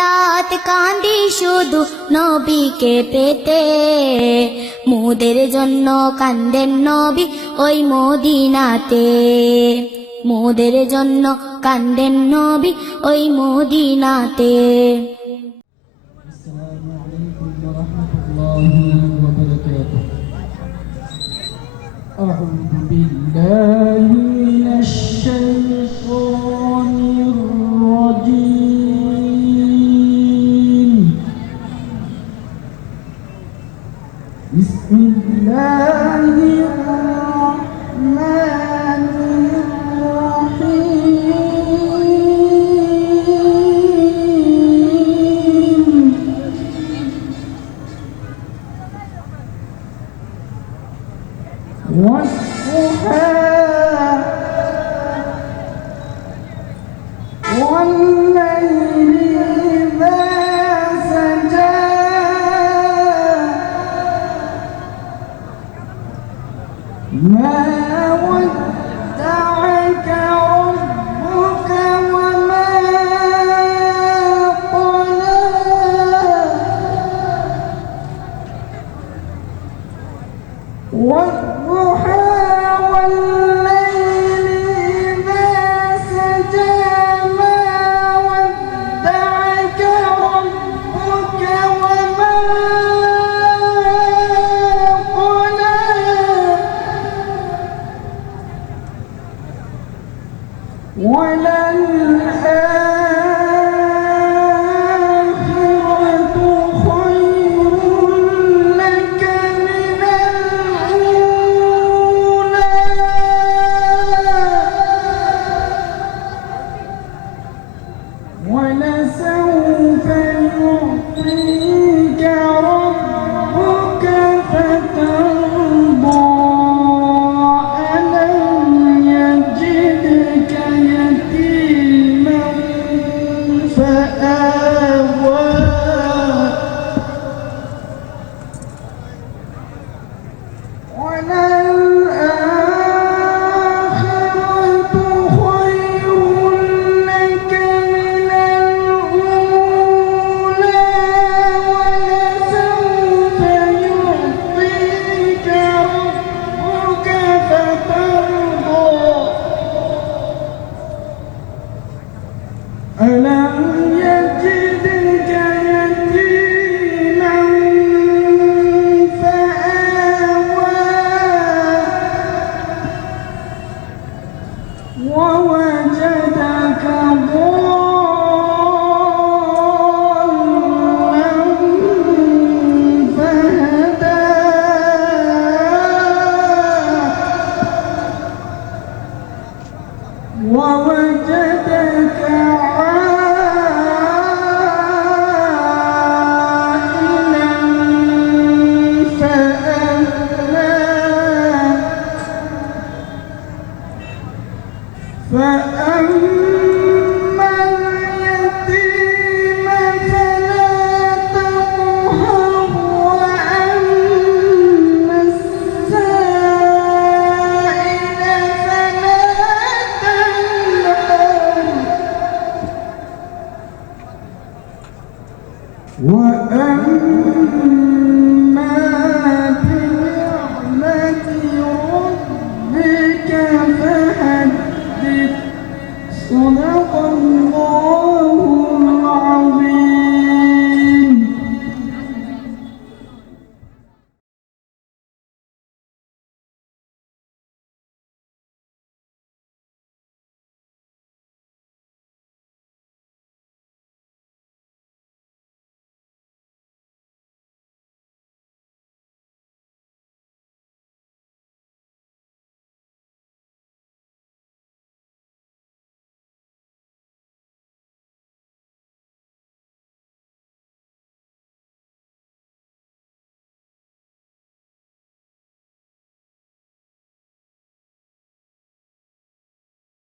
রাত কাঁদি শুধু নবীকে পেতে, মোদের জন্য কান্দেন নবী ওই মদিনাতে, মোদের জন্য কান্দেন নবী ওই মদিনাতে। আসসালামু আলাইকুম ওয়া রাহমাতুল্লাহি ওয়া বারাকাতুহু। আউযু বিল্লাহি মিনাশ শাইতানির রাজীম। বিসমিল্লাহির রাহমানির রাহিম। والضحى والليل إذا سجى ما ودعك ربك وما قلى والضحى والليل إذا سجى ما ودعك ربك وما قلى وللآخرة خير لك من الأولى ولسوف يعطيك ربك فترضى ألم يجدك يتيما فآوى وللآخرة خير لك من الأولى ولسوف يعطيك ربك فترضى ألم يجدك يتيما فآوى ووجدك ضالا فهدى ووجدك عائلا فأغنى فأما اليتيم فلا تقهر وأما السائل فلا تنهر وأما